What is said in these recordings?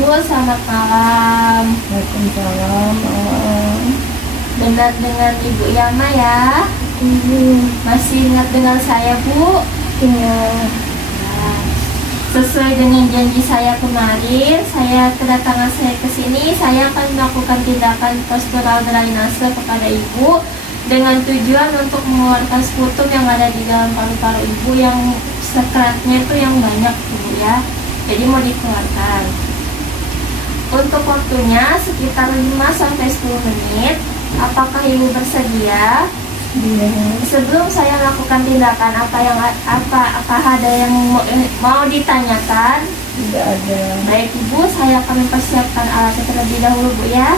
Ibu, selamat malam. Waalaikumsalam. Benar dengan Ibu Yama ya? Masih ingat dengan saya, Bu? Iya. Nah, sesuai dengan janji saya kemarin, kedatangan saya ke sini, saya akan melakukan tindakan postural drainase kepada Ibu dengan tujuan untuk mengeluarkan sputum yang ada di dalam paru-paru Ibu yang sekretnya itu yang banyak, Bu ya. Jadi mau dikeluarkan. Untuk waktunya sekitar 5-10 menit. Apakah Ibu bersedia? Iya. Sebelum saya lakukan tindakan, apakah ada yang mau ditanyakan? Tidak ada. Baik Ibu, saya akan mempersiapkan alatnya terlebih dahulu, Bu ya.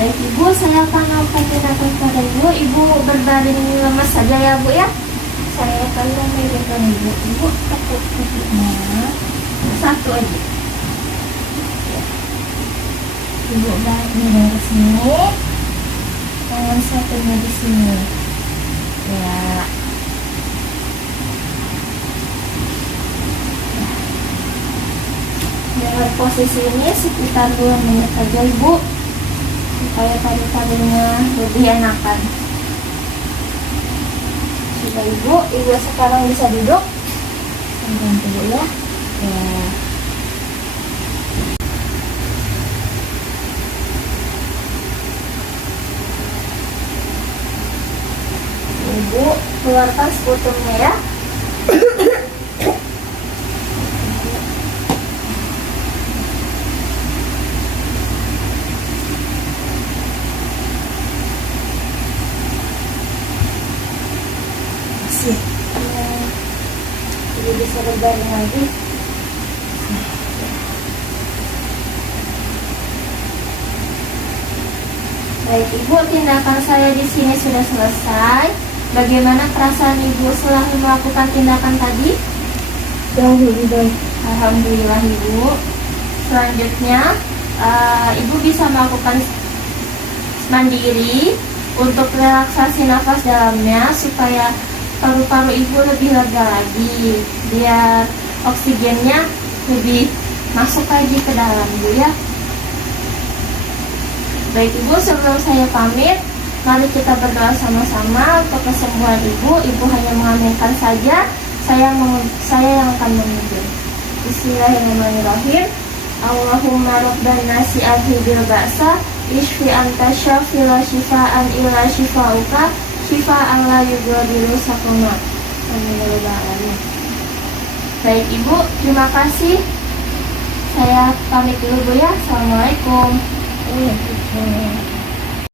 Baik Ibu, saya akan melakukan tindakan pada Ibu. Ibu berbaring lemas saja ya, Bu ya. Saya kalau memberikan ibu takut tutupnya Satu aja. ibu baliknya dari sini, tangan satunya di sini. Ya. Dengan posisi ini sekitar 2 menit saja Ibu, supaya tarik-tariknya lebih enakan. Sudah Ibu sekarang bisa duduk. Sampai dulu ya. Ya. Ibu keluarkan sputumnya ya. Masih. Ibu bisa berbaring lagi. Baik Ibu, tindakan saya di sini sudah selesai. Bagaimana perasaan Ibu setelah melakukan tindakan tadi? Jauh lebih baik. Alhamdulillah Ibu. Selanjutnya Ibu bisa melakukan mandiri untuk relaksasi nafas dalamnya supaya paru-paru Ibu lebih lega lagi, biar oksigennya lebih masuk lagi ke dalam Bu ya. Baik Ibu, sebelum saya pamit, mari kita berdoa sama-sama untuk kesembuhan Ibu. Ibu hanya mengaminkan saja, saya yang akan memimpin. Bismillahirrahmanirrahim. Allahumma rabban nasi adhibil ba'sa ishfi anta syafi la shifaan illa shifauka shifaan la yughadiru saqama. Amin ya rabbal alamin. Baik Ibu, terima kasih. Saya pamit dulu Bu ya. Assalamualaikum. Iya.